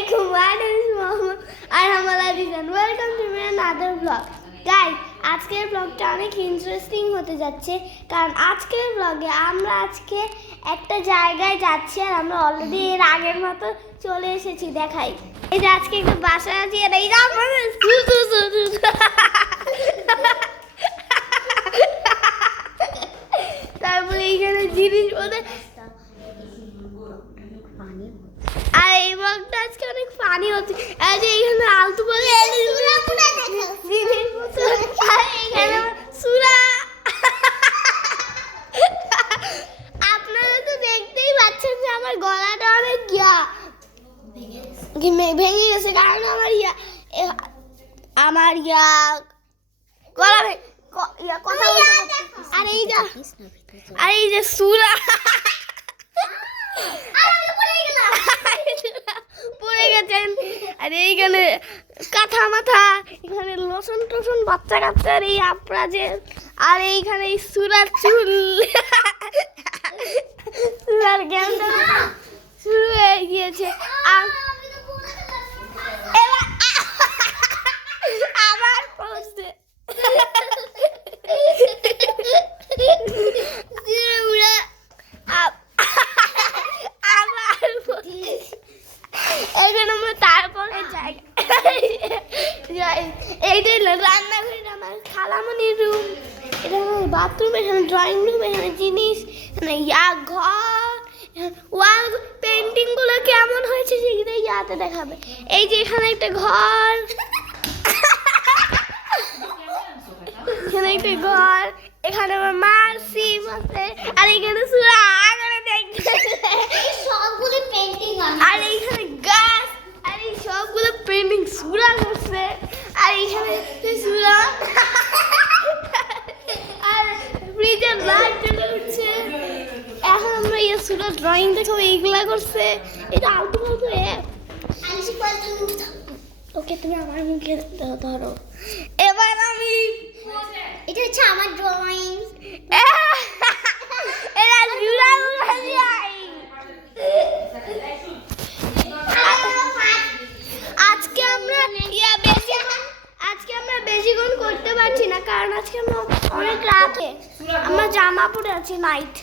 Assalamualaikum. My name is Mohammed and I'm Aladdin. Welcome to my another vlog. Guys, আজকের ব্লগটা অনেক interesting হতে যাচ্ছে কারণ আজকের ব্লগে আমরা আজকে একটা জায়গায় যাচ্ছি আর আমরা অলরেডি এর আগের মতো চলে এসেছি। দেখাই, এই যে আজকে একটা বাসা আছে আর এই তারপরে এইখানে জিনিসপত্র আর এই ব্লগটা আজকে অনেক ফানি হচ্ছে। আর যে এইখানে আলতু বলে আপনারা তো দেখতেই পাচ্ছেন যে আমার গলাটা অনেক ভেঙে গেছে কারণ আমার গলা কথা বলতে আর এই যে সুরা পড়ে গেছেন। আর এইখানে কাঁথা মাথা, এখানে লসন টসন বাচ্চা কাচ্চার এই আপরাজের, আর এইখানে এই সুরার চুল সুরার জ্ঞানটা শুরু হয়ে গিয়েছে। আর এবার আবার পড়ছে তারপরে এইটাই রান্নাঘরের আমার খালামনির রুম, এটা আমার বাথরুম, এখানে ড্রয়িং রুম, এখানে জিনিস, এখানে ঘর, ওয়াল পেন্টিং গুলো কেমন হয়েছে সেগুলো ইয়াতে দেখাবে। এই যে এখানে একটা ঘর, এখানে একটা ঘর, এখানে আমার মার সিম আছে, আর এখানে সুরা আগানে দেখতে সবগুলো পেন্টিং, আর এইখানে গাছ, আর এই সবগুলো পেন্টিং সুরা করছে, আর এইখানে সুরা আর ফ্রিজের লাইট জ্বলে উঠছে। এখন আমরা এই সুরা ড্রয়িং দেখো এইগুলা করছে, এটা আলতু ফালতু ওকে তুমি আমার মুখে ধরো। এবার আমি এটা হচ্ছে আমার ড্রয়িং, এটা জুড়া আজকে আমরা বেশিক্ষণ করতে পারছি না কারণ আজকে আমরা অনেক রাতে আমরা জামা পরে আছি নাইট।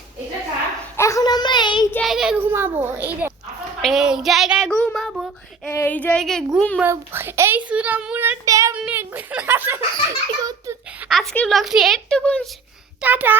এখন আমরা এই জায়গায় ঘুমাবো, এই জায়গায় ঘুমাবো, এই সুরামুরা ড্যাম নিয়ে আজকের ব্লগটি একটু টাটা।